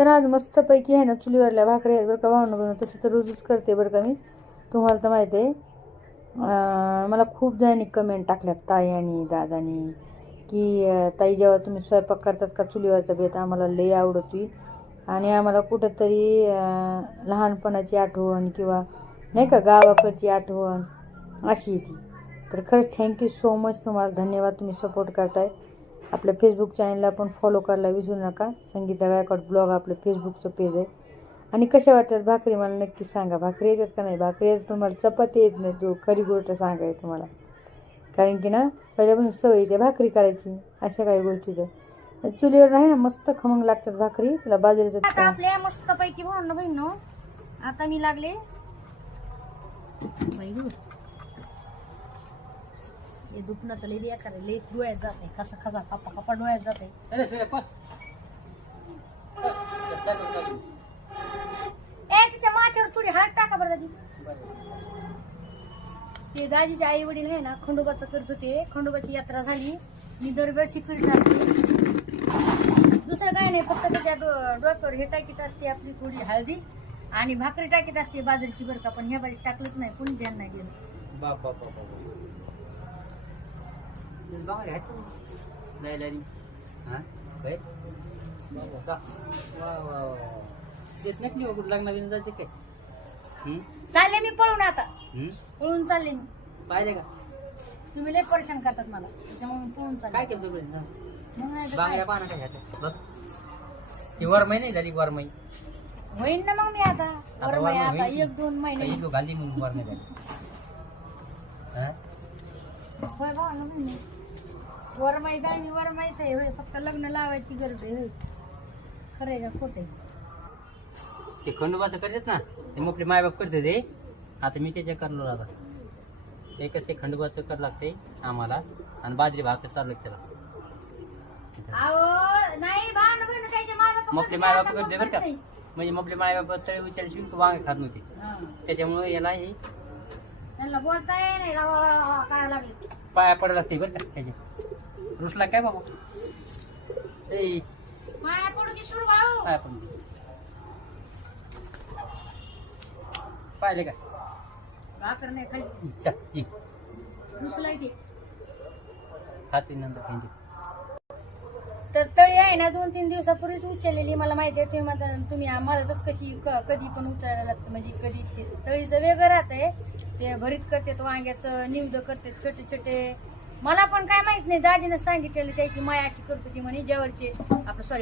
तर आज मस्तपैकी आहे ना चुलीवरल्या भाकरी आहेत बरं का भावनं बनवून. तसं तर रोजच करते बरं का मी. तुम्हाला तर माहिती आहे. मला खूप जणांनी कमेंट टाकल्यात ताई आणि दादानी की ताई जेव्हा तुम्ही स्वयंपाक करतात का चुलीवरचा बेत आम्हाला लई आवडतोय आणि आम्हाला कुठंतरी लहानपणाची आठवण किंवा नाही का गावाकडची आठवण अशी ती. तर खरंच थँक्यू सो मच तुम्हाला धन्यवाद तुम्ही सपोर्ट करताय. आपल्या फेसबुक चॅनलला पण फॉलो करायला विसरू नका. संगीता गायकवाड ब्लॉग आपलं फेसबुकचं पेज आहे. आणि कशा वाटतात भाकरी? मला नक्कीच सांगा. भाकरी येतात का नाही? भाकरी येतात पण मला चपाती येत नाही. जो खरी गोष्ट सांगाय तुम्हाला. कारण की ना पहिल्यापासून सवय त्या भाकरी करायची. अशा काही गोष्टी तर. चुलीवर नाही ना मस्त खमंग लागतात भाकरी. तुला बाजरीचं आपल्या मस्त पैकी भांडण बहिण. आता मी लागले. हे दुखण्याचं लई बेकार आहे लई डोळ्यात जाते कसा खसा कप्पा कप्पा डोळ्यात जाते ए तिच्या माच्यावर थोडी हात टाका बरं दादी ते दाजीचे आई वडील आहे ना खंडोबाचं करत होते. खंडोबाची यात्रा झाली. मी दरवर्षी फिरत असते दुसरं काय नाही फक्त त्याच्या डो- डोक्यावर हे टाकीत असते आपली थोडी हळदी आणि भाकरी टाकीत असते बाजरीची बरं का पण ह्या बारीक टाकलंच नाही कोणी ध्यान नाही गेलं बाप बाप बाप बाप. हा काय बाबा का वा वा वा देत नाही कुठं लग्न बिन जायचं काय हम्म? चालले मी पळून आता? पळून चालले मी पाहिले का तुम्ही लय परेशान करतात मला त्याच्यामुळे मी पळून काय चालले केलं तुकडे मग नाही तर बांगड्या काय? पाहणं काय ह्याचं बघ ती वरमाई नाही झाली वरमाई होईन ना मग मी आता वर वरमाई आता. एक दोन महिने काही लोक घालती मग वरमाई झाली हा? होय महिने वर माहीत आहे होय फक्त लग्न लावायची गरज आहे होय खरं आहे का खोटं आहे ते खंडोबाचं करतात ना ते आपले मायबाप करते ते आता मी त्याच्या करलो आता ते कसं खंडोबाचं कर लागते आम्हाला आणि बाजरी भाकर चालू त्याला अहो नाही मायबाप करते बरं का म्हणजे आपले मायबाप तळे उचलशी वांगे खात नव्हते त्याच्यामुळे याला हे त्यांना बोलता ये नाही ला- ला- ला- ला करायला लागले पाया पडायला लागते बरं का त्याचे रुसला काय बाबा? ए. माया पडू की सुरू भाऊ पाया पडून पाहिले का? भाकर नाही खाली इच्छा ई रुसलाय ते. खाते नंतर खाते तर तळी आहे ना दोन तीन दिवसापूर्वीच उचललेली मला माहिती आहे तुम्ही म्हणता तुम्ही मदतच कशी क- कधी पण उचलायला लागतं म्हणजे कधी ते तळीचं वेगळं राहतंय. ते भरीत करतात वांग्याचं निवड करतात छोटे छोटे मला पण काय माहीत नाही. दाजीनं सांगितलेलं त्याची माया अशी करत होती म्हणे जेवरचे आपलं सॉरी